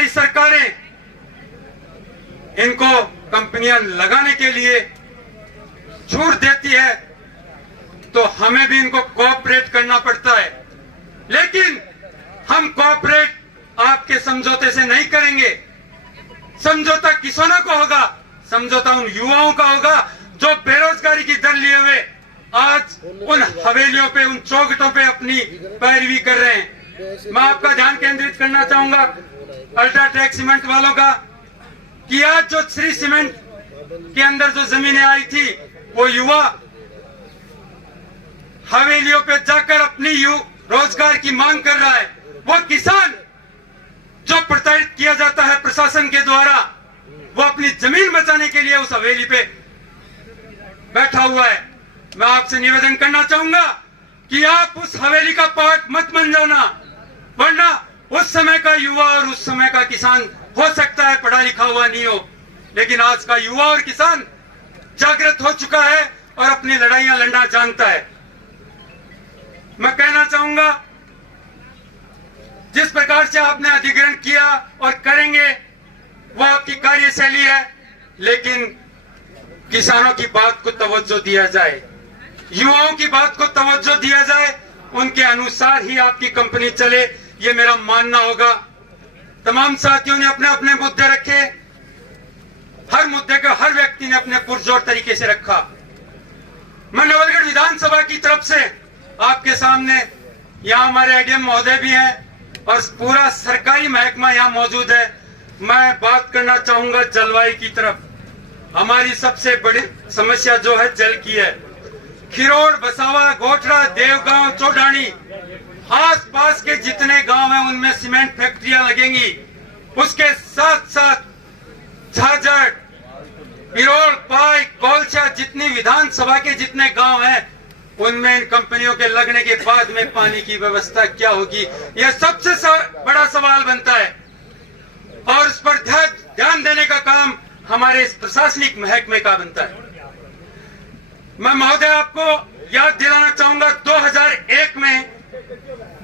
हमारी सरकारें इनको कंपनियां लगाने के लिए छूट देती है तो हमें भी इनको कोऑपरेट करना पड़ता है, लेकिन हम कोऑपरेट आपके समझौते से नहीं करेंगे। समझौता किसानों को होगा, समझौता उन युवाओं का होगा जो बेरोजगारी की दर लिए हुए आज उन हवेलियों पे, उन चौखटों पे अपनी पैरवी कर रहे हैं। मैं आपका ध्यान केंद्रित करना चाहूंगा अल्ट्राटेक सीमेंट वालों का कि आज जो श्री सीमेंट के अंदर जो जमीनें आई थी वो युवा हवेलियों पे जाकर अपनी रोजगार की मांग कर रहा है। वो किसान जो प्रताड़ित किया जाता है प्रशासन के द्वारा, वो अपनी जमीन बचाने के लिए उस हवेली पे बैठा हुआ है। मैं आपसे निवेदन करना चाहूंगा कि आप उस हवेली का पार्ट मत बन जाना, वरना उस समय का युवा और उस समय का किसान हो सकता है पढ़ा लिखा हुआ नहीं हो, लेकिन आज का युवा और किसान जागृत हो चुका है और अपनी लड़ाइयां लड़ना जानता है। मैं कहना चाहूंगा जिस प्रकार से आपने अधिग्रहण किया और करेंगे वो आपकी कार्यशैली है, लेकिन किसानों की बात को तवज्जो दिया जाए, युवाओं की बात को तवज्जो दिया जाए, उनके अनुसार ही आपकी कंपनी चले, ये मेरा मानना होगा। तमाम साथियों ने अपने अपने मुद्दे रखे, हर मुद्दे को हर व्यक्ति ने अपने पुरजोर तरीके से रखा। मैं नवलगढ़ विधानसभा की तरफ से आपके सामने, यहाँ हमारे एडीएम महोदय भी हैं और पूरा सरकारी महकमा यहाँ मौजूद है, मैं बात करना चाहूंगा जलवायु की तरफ। हमारी सबसे बड़ी समस्या जो है जल की है। खिरोड़, बसावा, गोठरा, देवगांव, चौडानी, आस पास के जितने गांव हैं उनमें सीमेंट फैक्ट्रियां लगेंगी। उसके साथ साथ झाझड़, पिरोल, पाई, कौलछा, जितनी विधानसभा के जितने गांव हैं उनमें इन कंपनियों के लगने के बाद में पानी की व्यवस्था क्या होगी, यह सबसे बड़ा सवाल बनता है और इस पर ध्यान देने का काम हमारे इस प्रशासनिक महकमे का बनता है। मैं महोदय आपको याद दिलाना चाहूंगा 2001 में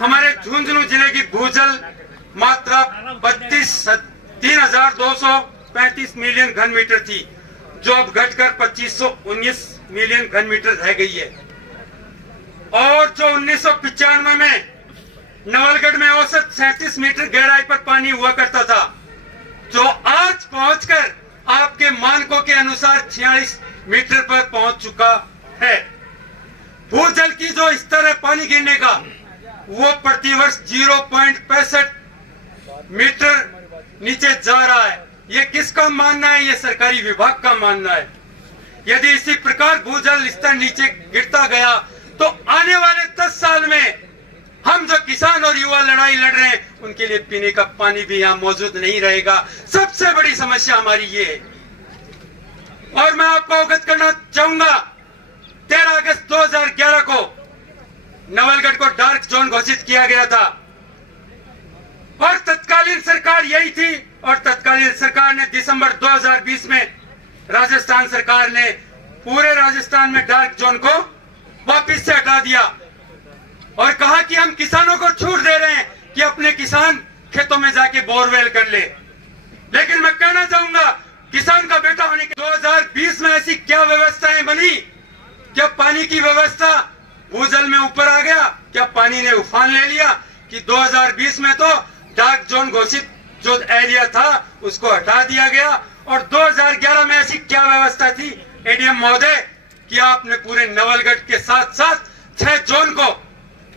हमारे झुंझुनू जिले की भूजल मात्रा 3,235 मिलियन घन मीटर थी, जो अब घटकर 2,519 मिलियन घन मीटर रह गई है। और जो 1995 में नवलगढ़ में औसत 37 मीटर गहराई पर पानी हुआ करता था, जो आज पहुंचकर आपके मानकों के अनुसार 46 मीटर पर पहुंच चुका है। भूजल की जो स्तर है पानी गिरने का, वो प्रतिवर्ष 0.65 मीटर नीचे जा रहा है। ये किसका मानना है? ये सरकारी विभाग का मानना है। यदि इसी प्रकार भूजल स्तर नीचे गिरता गया तो आने वाले 10 साल में हम जो किसान और युवा लड़ाई लड़ रहे हैं उनके लिए पीने का पानी भी यहाँ मौजूद नहीं रहेगा। सबसे बड़ी समस्या हमारी ये है। और मैं आपको अवगत करना चाहूंगा 13 अगस्त 2011 को नवलगढ़ को डार्क जोन घोषित किया गया था और तत्कालीन सरकार यही थी और तत्कालीन सरकार ने दिसंबर 2020 में राजस्थान सरकार ने पूरे राजस्थान में डार्क जोन को वापिस से हटा दिया और कहा कि हम किसानों को छूट दे रहे हैं कि अपने किसान खेतों में जाके बोरवेल कर ले। लेकिन मैं कहना चाहूंगा किसान का बेटा होने के 2020 में ऐसी क्या व्यवस्थाएं बनी? क्या पानी की व्यवस्था भूजल में ऊपर आ गया? क्या पानी ने उफान ले लिया कि 2020 में तो डार्क जोन घोषित जो एरिया था उसको हटा दिया गया? और 2011 में ऐसी क्या व्यवस्था थी एडीएम महोदय कि आपने पूरे नवलगढ़ के साथ साथ 6 जोन को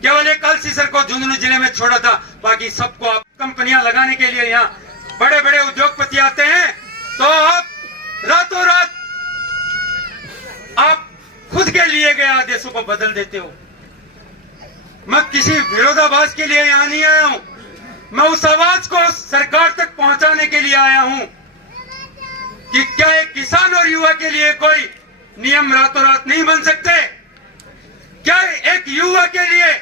केवल एक अलसीसर को झुंझुनू जिले में छोड़ा था, बाकी सबको आप कंपनियां लगाने के लिए यहाँ बड़े बड़े उद्योगपति आते हैं तो आप रातों रात आप खुद के लिए गए आदेशों को बदल देते हो। मैं किसी विरोधाभास के लिए यहाँ नहीं आया हूं, मैं उस आवाज को सरकार तक पहुंचाने के लिए आया हूं कि क्या एक किसान और युवा के लिए कोई नियम रातों रात नहीं बन सकते? क्या एक युवा के लिए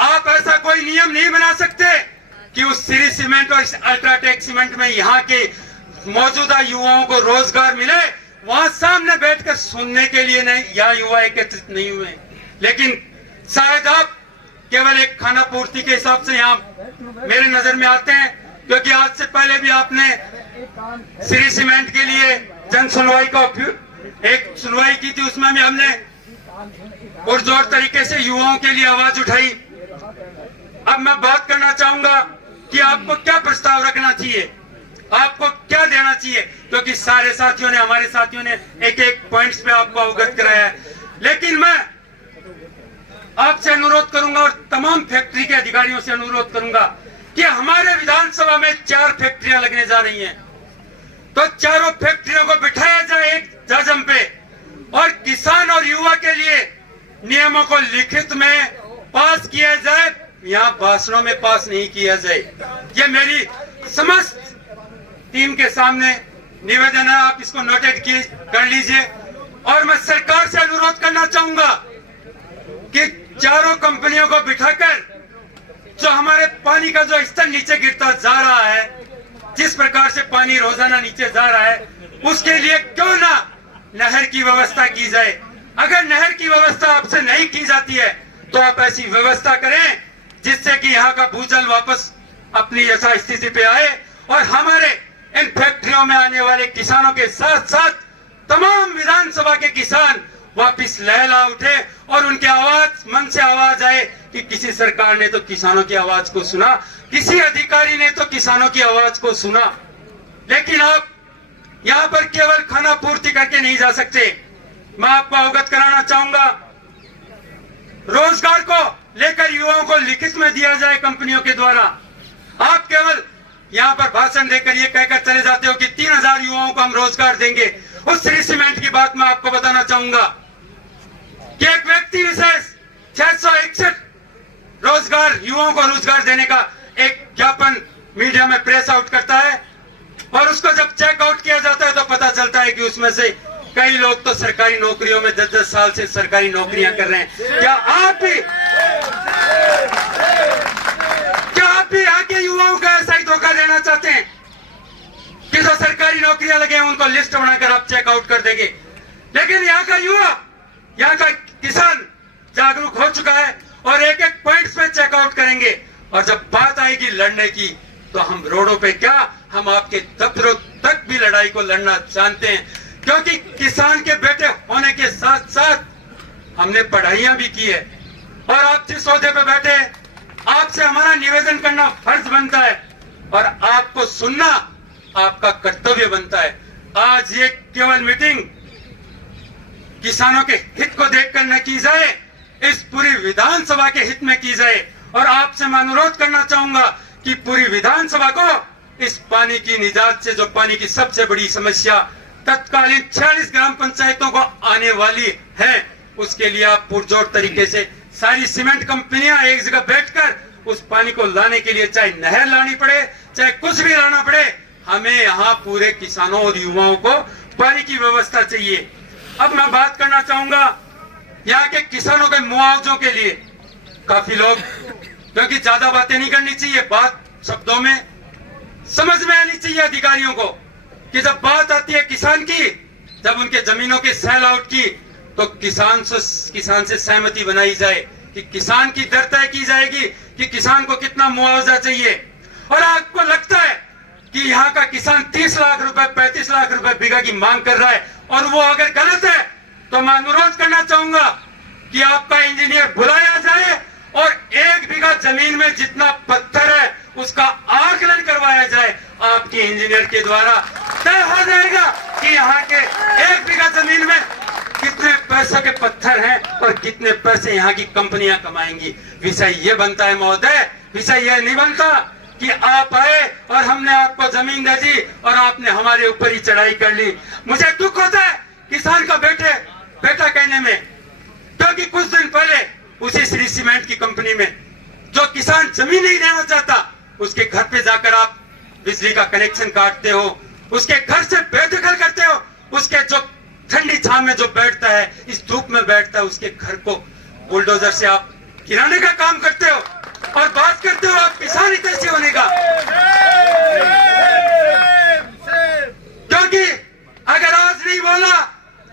आप ऐसा कोई नियम नहीं बना सकते कि उस श्री सीमेंट और अल्ट्राटेक सीमेंट में यहाँ के मौजूदा युवाओं को रोजगार मिले? वहां सामने बैठकर सुनने के लिए नहीं, यहाँ युवा एकत्रित नहीं हुए, लेकिन शायद आप केवल एक खाना पूर्ति के हिसाब से यहाँ मेरे नजर में आते हैं। क्योंकि आज से पहले भी आपने श्री सीमेंट के लिए जन सुनवाई का एक सुनवाई की थी, उसमें भी हमने पुरजोर तरीके से युवाओं के लिए आवाज उठाई। अब मैं बात करना चाहूंगा कि आपको क्या प्रस्ताव रखना चाहिए, आपको क्या देना चाहिए, क्योंकि सारे साथियों ने, हमारे साथियों ने एक एक पॉइंट्स पे आपको अवगत कराया है। लेकिन मैं आपसे अनुरोध करूंगा और तमाम फैक्ट्री के अधिकारियों से अनुरोध करूंगा कि हमारे विधानसभा में 4 फैक्ट्रियां लगने जा रही हैं, तो चारों फैक्ट्रियों को बिठाया जाए एक जजम पे और किसान और युवा के लिए नियमों को लिखित में पास किया जाए, यहाँ भाषणों में पास नहीं किया जाए। ये मेरी समस्त टीम के सामने निवेदन है, आप इसको नोटेड कर लीजिए। और मैं सरकार से अनुरोध करना चाहूंगा कि चारों कंपनियों को बिठाकर जो हमारे पानी का जो स्तर नीचे गिरता जा रहा है, जिस प्रकार से पानी रोजाना नीचे जा रहा है, उसके लिए क्यों ना नहर की व्यवस्था की जाए। अगर नहर की व्यवस्था आपसे नहीं की जाती है तो आप ऐसी व्यवस्था करें जिससे कि यहाँ का भूजल वापस अपनी यथास्थिति पे आए और हमारे इन फैक्ट्रियों में आने वाले किसानों के साथ साथ तमाम विधानसभा के किसान वापिस लहला उठे और उनके आवाज, मन से आवाज आए कि किसी सरकार ने तो किसानों की आवाज को सुना, किसी अधिकारी ने तो किसानों की आवाज को सुना। लेकिन आप यहाँ पर केवल खाना पूर्ति करके नहीं जा सकते। मैं आपको अवगत कराना चाहूंगा, रोजगार को लेकर युवाओं को लिखित में दिया जाए कंपनियों के द्वारा। आप केवल यहाँ पर भाषण देकर ये कहकर चले जाते हो कि 3000 युवाओं को हम रोजगार देंगे। उस श्री सीमेंट की बात मैं आपको बताना चाहूंगा कि एक व्यक्ति विशेष 661 रोजगार, युवाओं को रोजगार देने का एक ज्ञापन मीडिया में प्रेस आउट करता है और उसको जब चेकआउट किया जाता है तो पता चलता है कि उसमें से कई लोग तो सरकारी नौकरियों में 10-10 साल से सरकारी नौकरियां कर रहे हैं। क्या आप भी यहाँ के युवाओं को ऐसा ही धोखा देना चाहते हैं कि जो सरकारी नौकरियां लगे हैं उनको लिस्ट बनाकर आप चेकआउट कर देंगे? लेकिन यहाँ का युवा, यहाँ का किसान जागरूक हो चुका है और एक एक पॉइंट्स पे चेकआउट करेंगे। और जब बात आएगी लड़ने की तो हम रोडों पे क्या, हम आपके दफ्तरों तक भी लड़ाई को लड़ना जानते हैं, क्योंकि किसान के बेटे होने के साथ साथ हमने पढ़ाइयां भी की है। और आप जिस ओहदे पे बैठे, आपसे हमारा निवेदन करना फर्ज बनता है और आपको सुनना आपका कर्तव्य बनता है। आज ये केवल मीटिंग किसानों के हित को देखकर न की जाए, इस पूरी विधानसभा के हित में की जाए। और आपसे मैं अनुरोध करना चाहूंगा कि पूरी विधानसभा को इस पानी की निजात से, जो पानी की सबसे बड़ी समस्या तत्कालीन 46 ग्राम पंचायतों को आने वाली है, उसके लिए आप पुरजोर तरीके से सारी सीमेंट कंपनियां एक जगह बैठकर उस पानी को लाने के लिए, चाहे नहर लानी पड़े, चाहे कुछ भी लाना पड़े, हमें यहाँ पूरे किसानों और युवाओं को पानी की व्यवस्था चाहिए। अब मैं बात करना चाहूंगा यहाँ के किसानों के मुआवजों के लिए। काफी लोग, क्योंकि ज्यादा बातें नहीं करनी चाहिए, बात शब्दों में समझ में आनी चाहिए अधिकारियों को कि जब बात आती है किसान की, जब उनके जमीनों के सेल आउट की, तो किसान से सहमति बनाई जाए कि किसान की दर तय की जाएगी कि किसान को कितना मुआवजा चाहिए। और आपको लगता है कि यहाँ का किसान 30 लाख रुपए, 35 लाख रुपए बीघा की मांग कर रहा है और वो अगर गलत है तो मैं अनुरोध करना चाहूंगा कि आपका इंजीनियर बुलाया जाए और 1 बीघा जमीन में जितना पत्थर है उसका आकलन करवाया जाए। आपके इंजीनियर के द्वारा तय हो जाएगा कि यहाँ के 1 बीघा जमीन में कितने पैसे के पत्थर हैं और कितने पैसे यहाँ की कंपनियां कमाएंगी। विषय ये बनता है महोदय, विषय ये नहीं बनता कि आप आए और हमने आपको जमीन दे दी और आपने हमारे ऊपर ही चढ़ाई कर ली। मुझे दुख होता है किसान का बेटा कहने में, क्योंकि कुछ दिन पहले उसी श्री सीमेंट की कंपनी में जो किसान जमीन नहीं लेना चाहता, उसके घर पे जाकर आप बिजली का कनेक्शन काटते हो, उसके घर से बेदखल करते हो, उसके जो ठंडी छांव में जो बैठता है, इस धूप में बैठता है, उसके घर को बुलडोजर से आप गिराने का काम करते हो और बात करते हो आप किसान हितैषी होने का। क्योंकि अगर आज नहीं बोला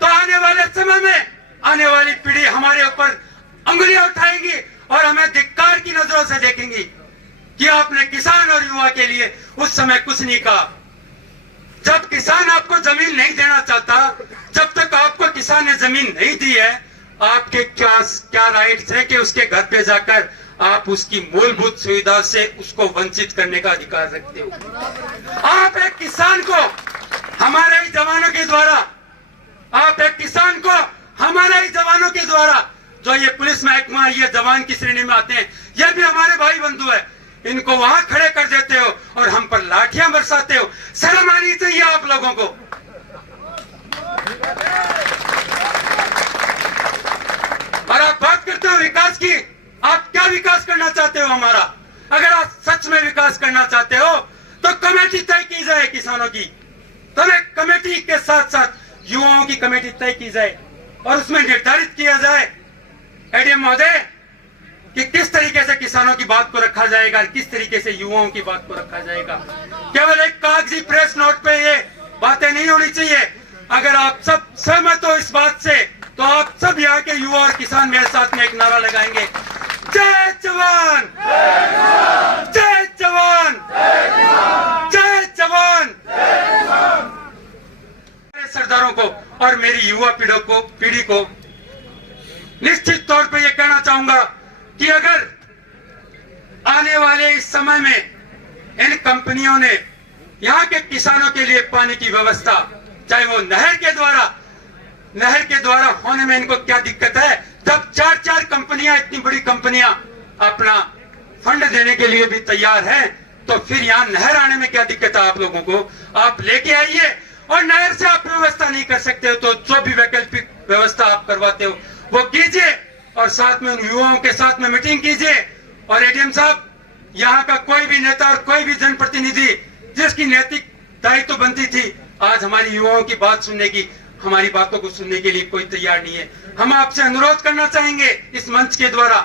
तो आने वाले समय में आने वाली पीढ़ी हमारे ऊपर अंगुलियां उठाएगी और हमें धिक्कार की नजरों से देखेंगी कि आपने किसान और युवा के लिए उस समय कुछ नहीं कहा। जब किसान आपको जमीन नहीं देना चाहता, जब तक आपको किसान ने जमीन नहीं दी है, आपके क्या राइट्स है कि उसके घर पे जाकर आप उसकी मूलभूत सुविधा से उसको वंचित करने का अधिकार रखते हो। आप एक किसान को हमारे ही जवानों के द्वारा, आप एक किसान को हमारे ही जवानों के द्वारा, जो ये पुलिस महकमा ये जवान की श्रेणी में आते हैं, ये भी हमारे भाई बंधु है, इनको वहां खड़े कर देते हो और हम पर लाठियां बरसाते हो। शर्म आनी चाहिए आप लोगों को। और आप बात करते हो विकास की, आप क्या विकास करना चाहते हो हमारा? अगर आप सच में विकास करना चाहते हो तो कमेटी तय की जाए किसानों की, तो एक कमेटी के साथ साथ युवाओं की कमेटी तय की जाए और उसमें निर्धारित किया जाए एडीएम महोदय कि किस तरीके से किसानों की बात को रखा जाएगा, किस तरीके से युवाओं की बात को रखा जाएगा। केवल एक कागजी प्रेस नोट पे ये बातें नहीं होनी चाहिए। अगर आप सब सहमत हो इस बात से तो आप सब यहाँ के युवा और किसान मेरे साथ में एक नारा लगाएंगे, जय जवान, जय जवान, जय जवान। मेरे सरदारों को और मेरी युवा पीढ़ी को निश्चित तौर पे ये कहना चाहूंगा कि अगर आने वाले इस समय में इन कंपनियों ने यहाँ के किसानों के लिए पानी की व्यवस्था, चाहे वो नहर के द्वारा होने में इनको क्या दिक्कत है, जब चार कंपनियां, इतनी बड़ी कंपनियां अपना फंड देने के लिए भी तैयार हैं, तो फिर यहाँ नहर आने में क्या दिक्कत है आप लोगों को? आप लेके आइए। और नहर से आप व्यवस्था नहीं कर सकते हो तो जो भी वैकल्पिक व्यवस्था आप करवाते हो वो कीजिए और साथ में उन युवाओं के साथ में मीटिंग कीजिए। और एडीएम साहब, यहाँ का कोई भी नेता और कोई भी जनप्रतिनिधि जिसकी नैतिक दायित्व बनती थी, आज हमारी युवाओं की बात सुनने की, हमारी बातों को सुनने के लिए कोई तैयार नहीं है। हम आपसे अनुरोध करना चाहेंगे इस मंच के द्वारा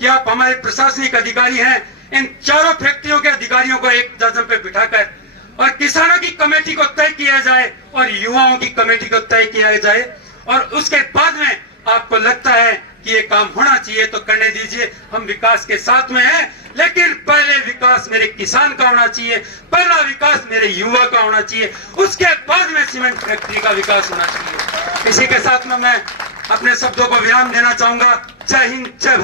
कि आप हमारे प्रशासनिक अधिकारी हैं, इन चारों फैक्ट्रियों के अधिकारियों को एक जगह पे बिठाकर और किसानों की कमेटी को तय किया जाए और युवाओं की कमेटी को तय किया जाए। और उसके बाद में आपको लगता है कि ये काम होना चाहिए तो करने दीजिए। हम विकास के साथ में हैं, लेकिन पहले विकास मेरे किसान का होना चाहिए, पहला विकास मेरे युवा का होना चाहिए, उसके बाद में सीमेंट फैक्ट्री का विकास होना चाहिए। इसी के साथ में मैं अपने शब्दों को विराम देना चाहूंगा। जय हिंद, जय भारत।